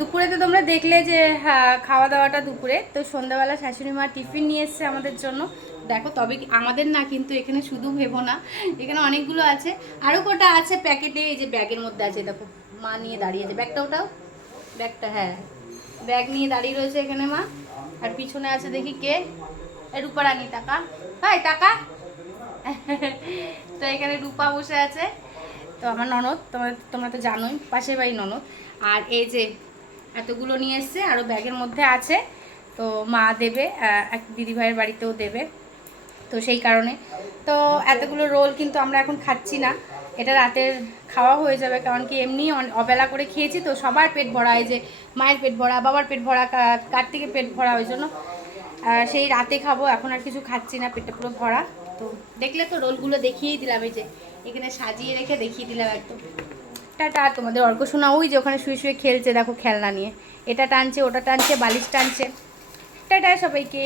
দুপুরে তো তোমরা দেখলে যে হ্যাঁ খাওয়া দাওয়াটা দুপুরে, তো সন্ধ্যাবেলা শাশুড়ি মা টিফিন নিয়ে এসছে আমাদের জন্য। দেখো তবে আমাদের না, কিন্তু এখানে শুধু ভেবো না, এখানে অনেকগুলো আছে, আরও কটা আছে প্যাকেটে, এই যে ব্যাগের মধ্যে আছে, দেখো মা নিয়ে দাঁড়িয়ে আছে ব্যাগটা, ওটাও ব্যাগটা, হ্যাঁ ব্যাগ নিয়ে দাঁড়িয়ে রয়েছে এখানে মা। আর পিছনে আছে দেখি কে, রূপা রানী, টাকা ভাই টাকা। তো এখানে রূপা বসে আছে, তো আমার ননদ, তোমরা তো জানোই পাশের বাড়ি ননদ। আর এই যে এতগুলো নিয়ে এসছে, আরও ব্যাগের মধ্যে আছে, তো মা দেবে, এক দিদিভাইয়ের বাড়িতেও দেবে, তো সেই কারণে তো এতগুলো রোল কিন্তু আমরা এখন খাচ্ছি না, এটা রাতের খাওয়া হয়ে যাবে, কারণ কি এমনি অবেলা করে খেয়েছি তো, সবার পেট ভরা, এই যে মায়ের পেট ভরা, বাবার পেট ভরা, কার্তিকের পেট ভরা, ওই জন্য সেই রাতে খাবো, এখন আর কিছু খাচ্ছি না, পেটটা পুরো ভরা। তো দেখলে তো রোলগুলো দেখিয়েই দিলাম, এই যে এখানে সাজিয়ে রেখে দেখিয়ে দিলাম একদম। টাটা। তোমাদের অর্ক শোনা ওই যে ওখানে শুয়ে শুয়ে খেলছে, দেখো খেলনা নিয়ে, এটা টানছে ওটা টানছে, বালিশ টানছে। টাটা সবাইকে।